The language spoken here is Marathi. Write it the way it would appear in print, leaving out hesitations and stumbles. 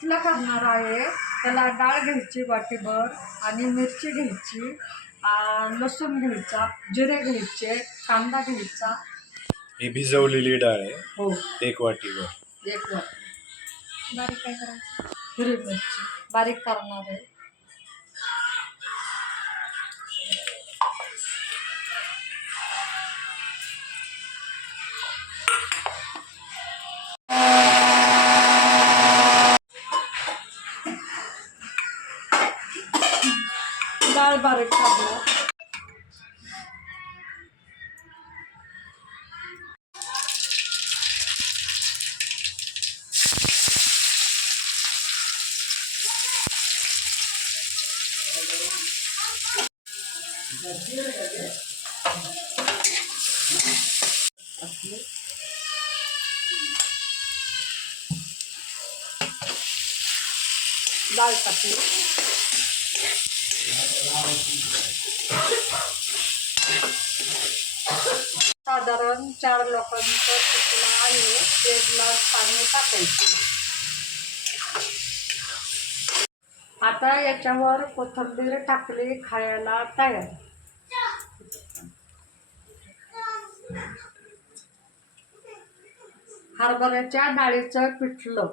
पिठलं करणार आहे. त्याला डाळ घ्यायची वाटीभर आणि मिरची घ्यायची, लसूण घ्यायचा, जिरे घ्यायचे, कांदा घ्यायचा. ही भिजवलेली डाळ आहे. हो, 1 वाटीवर. 1 वाटी. बारीक काय करायचं? हिरवी मिरची बारीक करणार आहे. डाळ बारीक करणार. डाळ टाकली. साधारण 4 लोकांचं पिठलं आहे. 1 ग्लास पाणी टाकायचं. आता याच्यावर कोथिंबीर टाकली, खायला तयार. हरभऱ्याच्या डाळीचं पिठलं.